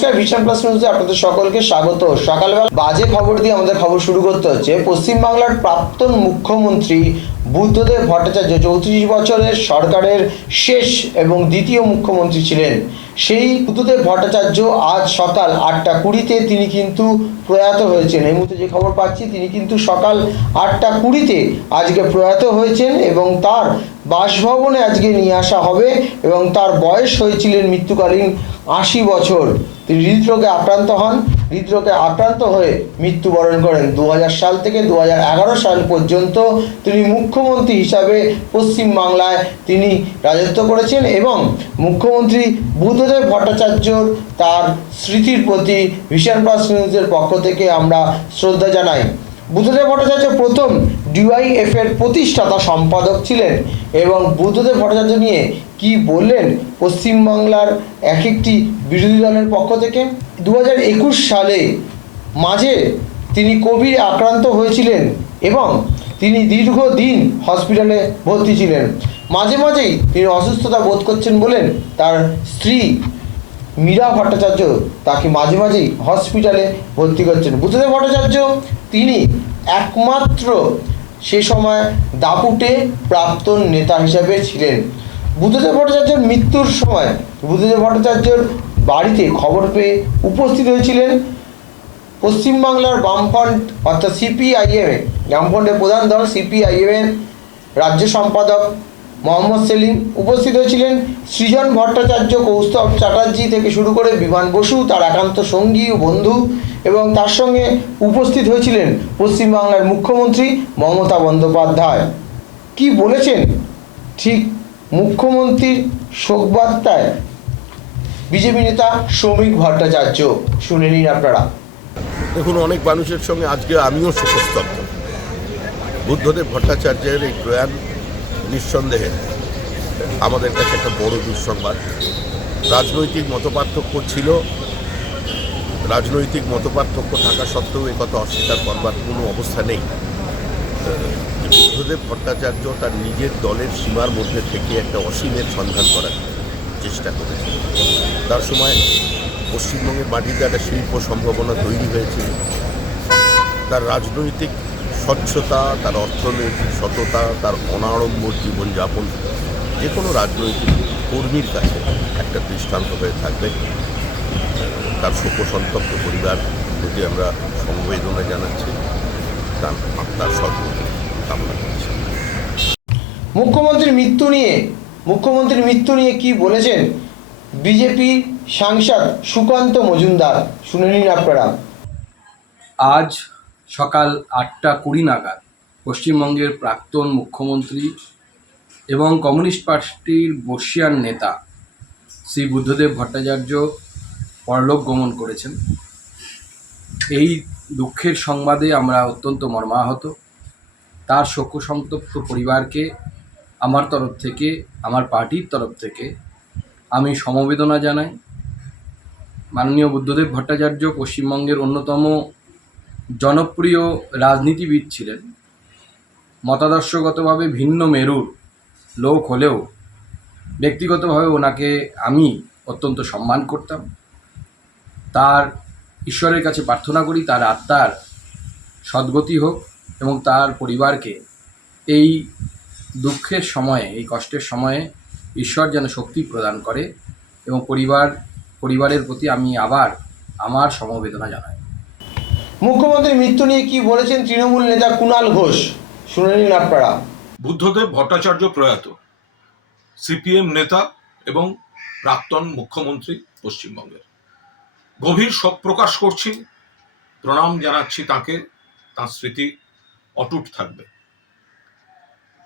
নমস্কার, vision plus নিউজে আপনাদের সকলকে স্বাগত। সকালবেলা বাজে খবর দিয়ে আমাদের খবর শুরু করতে হচ্ছে। পশ্চিমবাংলার প্রাক্তন মুখ্যমন্ত্রী বুদ্ধদেব ভট্টাচার্য 34 বছরের সরকারের শেষ এবং দ্বিতীয় মুখ্যমন্ত্রী ছিলেন। সেই বুদ্ধদেব ভট্টাচার্য আজ সকাল 8:20-তে তিনি কিন্তু প্রয়াত হয়েছেন। এই মুহূর্তে যে খবর পাচ্ছি, তিনি কিন্তু সকাল 8:20-তে আজকে প্রয়াত হয়েছেন এবং তার বাসভবনে আজকে নিয়ে আসা হবে এবং তার বয়স হয়েছিলেন মৃত্যুকালীন 80 বছর। তিনি হৃদরোগে আক্রান্ত হন। হৃদরোগে আক্রান্ত হয়ে মৃত্যুবরণ করেন। 2000 সাল থেকে 2011 সাল পর্যন্ত তিনি মুখ্যমন্ত্রী হিসাবে পশ্চিমবাংলায় তিনি রাজত্ব করেছেন এবং মুখ্যমন্ত্রী বুদ্ধদেব ভট্টাচার্যর তার স্মৃতির প্রতি ভিশন প্লাস নিউজের পক্ষ থেকে আমরা শ্রদ্ধা জানাই। বুদ্ধদেব ভট্টাচার্য প্রথম ডিওয়াইএফ এর প্রতিষ্ঠাতা সম্পাদক ছিলেন এবং বুদ্ধদেব ভট্টাচার্য নিয়ে কি বললেন পশ্চিমবাংলার এক একটি বিরোধী দলের পক্ষ থেকে। 2021 সালে মাঝে তিনি কোভিড আক্রান্ত হয়েছিলেন এবং তিনি দীর্ঘদিন হসপিটালে ভর্তি ছিলেন। মাঝে মাঝেই তিনি অসুস্থতা বোধ করছেন বলেন তার স্ত্রী মীরা ভট্টাচার্য তাকে মাঝে মাঝেই হসপিটালে ভর্তি করছেন। বুদ্ধদেব ভট্টাচার্য তিনি একমাত্র সে সময় দাপুটে প্রাক্তন নেতা হিসাবে ছিলেন। বুদ্ধদেব ভট্টাচার্যের মৃত্যুর সময় বুদ্ধদেব ভট্টাচার্যর বাড়িতে খবর পেয়ে উপস্থিত হয়েছিলেন পশ্চিমবাংলার বামফ্রন্ট অর্থাৎ সিপিআইএম, বামফ্রন্টের প্রধান দল সিপিআইএম রাজ্য সম্পাদক মোহাম্মদ সেলিম উপস্থিত হয়েছিলেন। সৃজন ভট্টাচার্য, কৌস্তব চ্যাটার্জি থেকে শুরু করে বিমান বসু তার একান্ত সঙ্গী ও বন্ধু এবং তার সঙ্গে উপস্থিত হয়েছিলেন পশ্চিমবাংলার মুখ্যমন্ত্রী মমতা বন্দ্যোপাধ্যায়। কি বলেছেন ঠিক মুখ্যমন্ত্রীর শোকবার্তায় বিজেপি নেতা শ্রমিক ভট্টাচার্য, শুনে নিন আপনারা। দেখুন, অনেক মানুষের সঙ্গে আজকে আমিও শোকস্তব্ধ। বুদ্ধদেব ভট্টাচার্যের এই প্রয়াণ নিঃসন্দেহে আমাদের কাছে একটা বড় দুঃসংবাদ। রাজনৈতিক মতপার্থক্য ছিল, রাজনৈতিক মতপার্থক্য থাকা সত্ত্বেও একথা অস্বীকার করবার কোনো অবস্থা নেই। বুদ্ধদেব ভট্টাচার্য তার নিজের দলের সীমার মধ্যে থেকে একটা অসীমের সন্ধান করার চেষ্টা করেছে। তার সময় পশ্চিমবঙ্গের মাটিতে একটা শিল্প সম্ভাবনা তৈরি হয়েছিল। তার রাজনৈতিক স্বচ্ছতা, তার অর্থনৈতিক সততা, তার অনাড়ম্বর জীবনযাপন যে কোনো রাজনৈতিক কর্মীর কাছে একটা দৃষ্টান্ত হয়ে থাকবে। তার শোকসন্তপ্ত পরিবার প্রতি আমরা সমবেদনা জানাচ্ছি, তার আত্মার সদ্গতি কামনা করছি। মুখ্যমন্ত্রীর মৃত্যু নিয়ে কি বলেছেন বিজেপি সাংসদ সুকান্ত মজুমদার, শুনে নিন আপনারা। আজ সকাল 8:20 নাগাদ পশ্চিমবঙ্গের প্রাক্তন মুখ্যমন্ত্রী এবং কমিউনিস্ট পার্টির বর্ষীয়ান নেতা শ্রী বুদ্ধদেব ভট্টাচার্য পরলোক গমন করেছেন। এই দুঃখের সংবাদে আমরা অত্যন্ত মর্মাহত। তার শোকসন্তপ্ত পরিবারকে আমার তরফ থেকে, আমার পার্টির তরফ থেকে আমি সমবেদনা জানাই। মাননীয় বুদ্ধদেব ভট্টাচার্য পশ্চিমবঙ্গের অন্যতম জনপ্রিয় রাজনীতিবিদ ছিলেন। মতাদর্শগতভাবে ভিন্ন মেরুর লোক হলেও ব্যক্তিগতভাবে ওনাকে আমি অত্যন্ত সম্মান করতাম। তার ঈশ্বরের কাছে প্রার্থনা করি তার আত্মার সদ্গতি হোক এবং তার পরিবারকে এই দুঃখের সময়ে, এই কষ্টের সময়ে ঈশ্বর যেন শক্তি প্রদান করে এবং পরিবারের প্রতি আমি আবার আমার সমবেদনা জানাই। মুখ্যমন্ত্রীর মৃত্যু নিয়ে কি বলেছেন তৃণমূল নেতা কুণাল ঘোষ, শুনে নিন আপনারা। বুদ্ধদেব ভট্টাচার্য প্রয়াত, সিপিএম নেতা এবং প্রাক্তন মুখ্যমন্ত্রী পশ্চিমবঙ্গের। গভীর শোক প্রকাশ করছি, প্রণাম জানাচ্ছি তাকে। তার স্মৃতি অটুট থাকবে।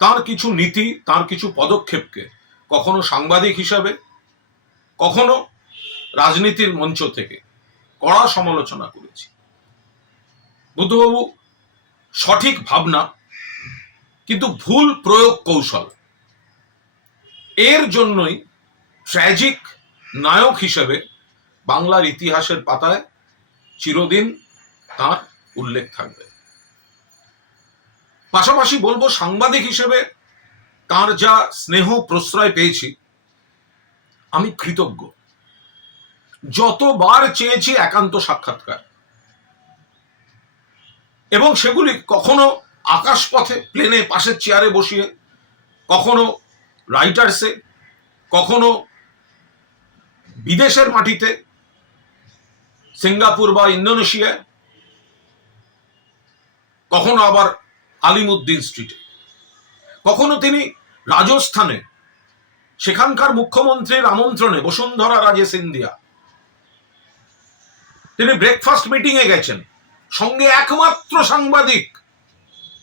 তার কিছু নীতি, তার কিছু পদক্ষেপকে কখনো সাংবাদিক হিসাবে, কখনো রাজনীতির মঞ্চ থেকে কড়া সমালোচনা করেছি। বুদ্ধবাবু সঠিক ভাবনা কিন্তু ভুল প্রয়োগ কৌশল, এর জন্যই ট্র্যাজিক নায়ক হিসেবে বাংলার ইতিহাসের পাতায় চিরদিন তার উল্লেখ থাকবে। পাশাপাশি বলবো, সাংবাদিক হিসেবে তার যা স্নেহ প্রশ্রয় পেয়েছি আমি কৃতজ্ঞ। যতবার চেয়েছি একান্ত সাক্ষাৎকার, এবং সেগুলি কখনো আকাশপথে প্লেনে পাশের চেয়ারে বসিয়ে, কখনো রাইটার্সে, কখনো বিদেশের মাটিতে, সিঙ্গাপুর বা ইন্দোনেশিয়ায়, কখনো আবার আলিমুদ্দিন স্ট্রিটে, কখনো তিনি রাজস্থানে সেখানকার মুখ্যমন্ত্রীর আমন্ত্রণে বসুন্ধরা রাজে সিন্ধিয়া তিনি ব্রেকফাস্ট মিটিং এ গেছেন, সঙ্গে একমাত্র সাংবাদিক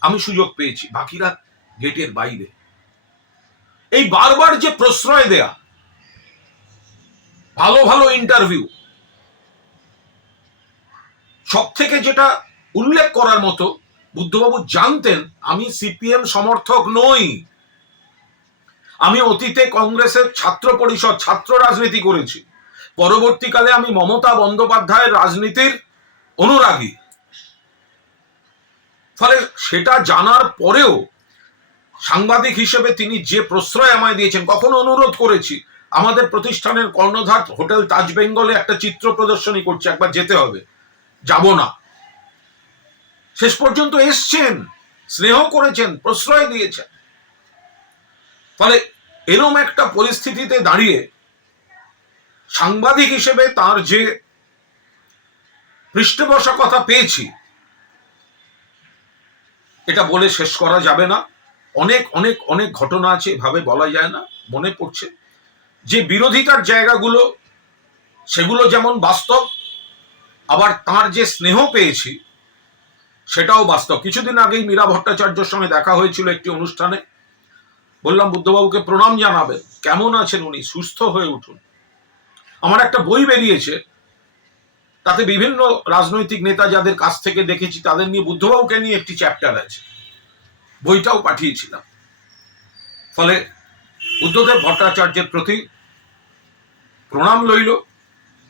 আমি সুযোগ পেয়েছি, বাকিরা গেটের বাইরে। এই বারবার যে প্রশ্রয় দেয়া, ভালো ভালো ইন্টারভিউ, সব থেকে যেটা উল্লেখ করার মতো, বুদ্ধবাবু জানতেন আমি সিপিএম সমর্থক নই, আমি অতীতে কংগ্রেসের ছাত্র পরিষদ, ছাত্র রাজনীতি করেছি, পরবর্তীকালে আমি মমতা বন্দ্যোপাধ্যায়ের রাজনীতির অনুরাগী। ফলে সেটা জানার পরেও সাংবাদিক হিসেবে তিনি যে প্রশ্রয় আমায় দিয়েছেন, কখনো অনুরোধ করেছি, আমাদের প্রতিষ্ঠানের কর্ণধার হোটেল তাজ বেঙ্গলে একটা চিত্র প্রদর্শনী করছে, একবার যেতে হবে, যাব না, শেষ পর্যন্ত এসছেন, স্নেহ করেছেন, প্রশ্রয় দিয়েছেন। ফলে এরম একটা পরিস্থিতিতে দাঁড়িয়ে সাংবাদিক হিসেবে তার যে পৃষ্ঠপোষকতা পেয়েছি, এটা বলে শেষ করা যাবে না। অনেক অনেক অনেক ঘটনা আছে, এভাবে বলা যায় না। মনে পড়ছে যে বিরোধিতার জায়গাগুলো, সেগুলো যেমন বাস্তব, আবার তার যে স্নেহ পেয়েছি সেটাও বাস্তব। কিছুদিন আগেই মীরা ভট্টাচার্যের সঙ্গে দেখা হয়েছিল একটি অনুষ্ঠানে, বললাম বুদ্ধবাবুকে প্রণাম জানাবেন, কেমন আছেন উনি, সুস্থ হয়ে উঠুন। আমার একটা বই বেরিয়েছে, তাতে বিভিন্ন রাজনৈতিক নেতা যাদের কাছ থেকে দেখেছি তাদের নিয়ে, বুদ্ধবাবুকে নিয়ে একটি চ্যাপ্টার আছে, বইটাও পাঠিয়েছিলাম। ফলে বুদ্ধদেব ভট্টাচার্যের প্রতি প্রণাম রইল।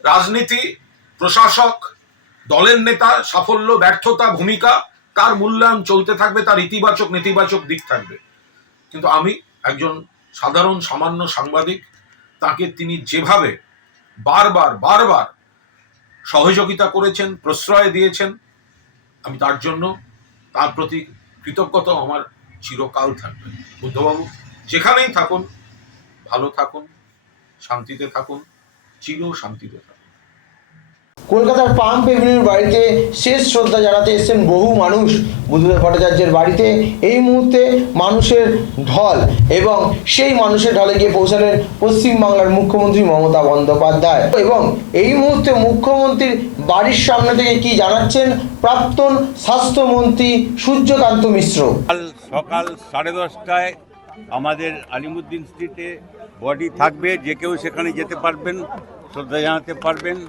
রাজনীতি, প্রশাসক, দলের নেতা, সাফল্য, ব্যর্থতা, ভূমিকা, তার মূল্যায়ন চলতে থাকবে, তার ইতিবাচক নেতিবাচক দিক থাকবে। কিন্তু আমি একজন সাধারণ সামান্য সাংবাদিক, তাকে তিনি যেভাবে বারবার বারবার সহযোগিতা করেছেন, প্রশ্রয় দিয়েছেন, আমি তার জন্য, তার প্রতি কৃতজ্ঞতা আমার চিরকাল থাকবে। বুদ্ধবাবু যেখানেই থাকুন, ভালো থাকুন, শান্তিতে থাকুন, চির শান্তিতে থাকুন। কলকাতার পাম্প এভিনিউর বাড়িতে শেষ শ্রদ্ধা জানাতে এসেছেন বহু মানুষ। বুদ্ধদেব ভট্টাচার্যের বাড়িতে এই মুহূর্তে মানুষের ঢল, এবং সেই মানুষের ঢলে গিয়ে পৌঁছালেন পশ্চিমবাংলার মুখ্যমন্ত্রী মমতা বন্দ্যোপাধ্যায়। এবং এই মুহূর্তে মুখ্যমন্ত্রীর বাড়ির সামনে থেকে কি জানাচ্ছেন প্রাক্তন স্বাস্থ্যমন্ত্রী সূর্যকান্ত মিশ্র। সকাল 10:30টায় আমাদের আলিমুদ্দিন স্ট্রিটে বডি থাকবে, যে কেউ সেখানে যেতে পারবেন, শ্রদ্ধা জানাতে পারবেন।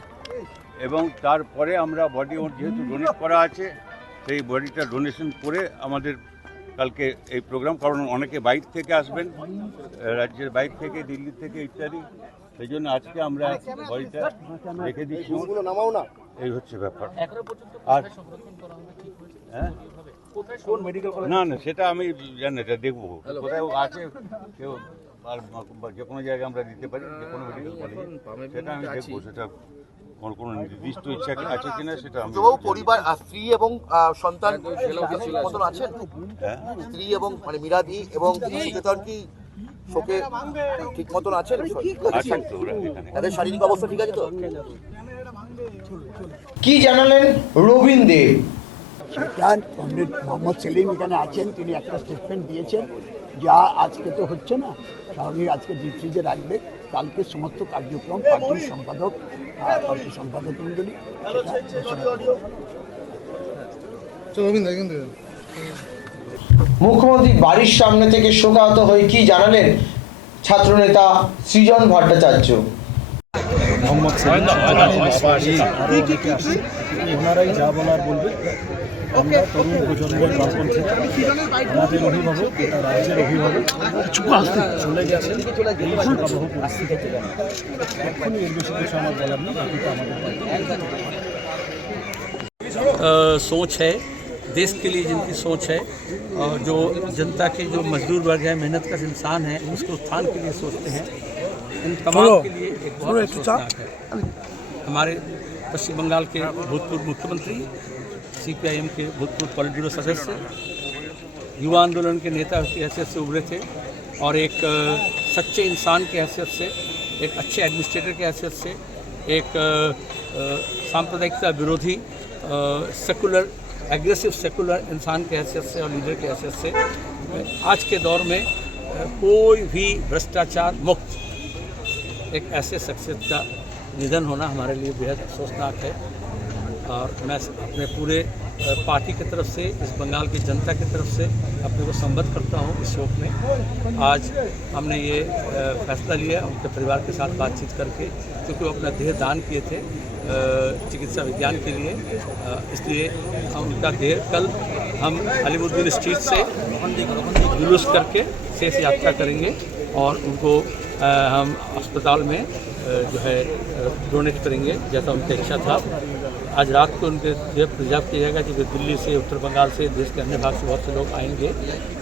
এবং তারপরে আমরা বডি যেহেতু ডোনেট করা আছে, সেই বডিটা ডোনেশন করে আমাদের কালকে এই প্রোগ্রাম, কারণ অনেকে বাইরে থেকে আসবেন, রাজ্যের বাইরে থেকে, দিল্লি থেকে ইত্যাদি, সেই জন্য আজকে আমরা বডিটা রেখে দিচ্ছি। এই হচ্ছে ব্যাপার। আর হ্যাঁ, না না সেটা আমি জানি, এটা দেখবো কোথায় আছে, কেউ আর যে কোনো জায়গায় আমরা দিতে পারি, যে কোনো মেডিকেল কলেজে, সেটা আমি দেখবো। সেটা কোনো নির্দিষ্ট ইচ্ছা আছে কিনা সেটা আমি। পরিবার, স্ত্রী এবং সন্তান মতন আছেন, স্ত্রী এবং মানে মিরাদি এবং সুচেতন কি শোকে ঠিক মতন আছেন? তাদের শারীরিক অবস্থা ঠিক আছে তো? কি জানালেন রবীন দেব? পণ্ডিত মোহাম্মদ সেলিম এখানে আছেন, তিনি একটা স্টেটমেন্ট দিয়েছেন, যা আজকে তো হচ্ছে না, স্বাভাবিক আজকে ডিস্ট্রিক্টে রাখবে, কালকে সমস্ত কার্যক্রম পার্টির সম্পাদক মন্ডলী। মুখ্যমন্ত্রী বাড়ির সামনে থেকে শোকাহত হয়ে কি জানালেন ছাত্রনেতা সৃজন ভট্টাচার্য। মোহাম্মদ সেলিম, অনেকে আসছে, ওনারাই যা বলার বলবে। আমরা তরুণ প্রজন্মের বামপন্থীরা, আমাদের অভিভাবক, এটা রাজ্যের অভিভাবক চলে গেছে এই শোকাবহ পরিস্থিতিতে। এখনই এর বেশি কিছু আমার বলার নেই, বাকিটা আমাদের सोच है, देश के लिए जिनकी सोच है, और जो जनता के जो मजदूर वर्ग है, मेहनत का इंसान है, उसके उत्थान के लिए सोचते हैं, इन तमाम के लिए एक बहुत सोचनाक है। हमारे पश्चिम बंगाल के भूतपूर्व मुख्यमंत्री, CPIM के भूतपूर्व पॉलिट ब्यूरो सदस्य, युवा आंदोलन के नेता की हैसियत से उभरे थे और एक सच्चे इंसान की हैसियत से, एक अच्छे एडमिनिस्ट्रेटर की हैसियत से, एक सांप्रदायिकता विरोधी सेकुलर एग्रेसिव सेकुलर इंसान की हैसियत से और लीडर की हैसियत से आज के दौर में कोई भी भ्रष्टाचार मुक्त एक ऐसे शख्सियत का निधन होना हमारे लिए बेहद अफसोसनाक है। और मैं अपने पूरे पार्टी की तरफ से, इस बंगाल की जनता की तरफ से अपने को संबद्ध करता हूँ इस शोक में। आज हमने ये फैसला लिया उनके परिवार के साथ बातचीत करके, क्योंकि वो अपना देह दान किए थे चिकित्सा विज्ञान के लिए, इसलिए हम उनका देह कल हम अलीमुद्दीन स्ट्रीट से जुलूस करके शेष यात्रा करेंगे और उनको हम अस्पताल में जो है डोनेट करेंगे जैसा उनकी इच्छा था। आज रात को उनके देह प्रिजर्व किया जाएगा, क्योंकि दिल्ली से, उत्तर बंगाल से, देश के अन्य भाग से बहुत से लोग आएंगे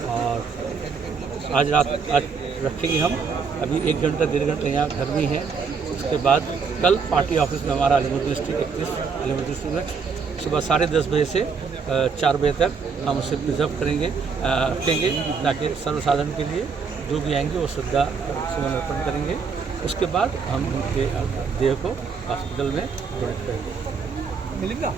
और आज रखेंगे हम। अभी 1 घंटा 1.5 घंटा यहाँ घर में है। उसके बाद कल पार्टी ऑफिस में हमारा अलीमुद्दीन स्ट्रीट 31 अलीमुद्दीन स्ट्रीट में सुबह 10:30 बजे से 4 बजे तक हम उसे प्रिजर्व करेंगे, रखेंगे, ताकि सर्वसाधारण के लिए जो भी आएंगे वो श्रद्धा सुमन अर्पण करेंगे। उसके बाद हम उनके देह को हॉस्पिटल में डोनेट करेंगे। मिलेगा।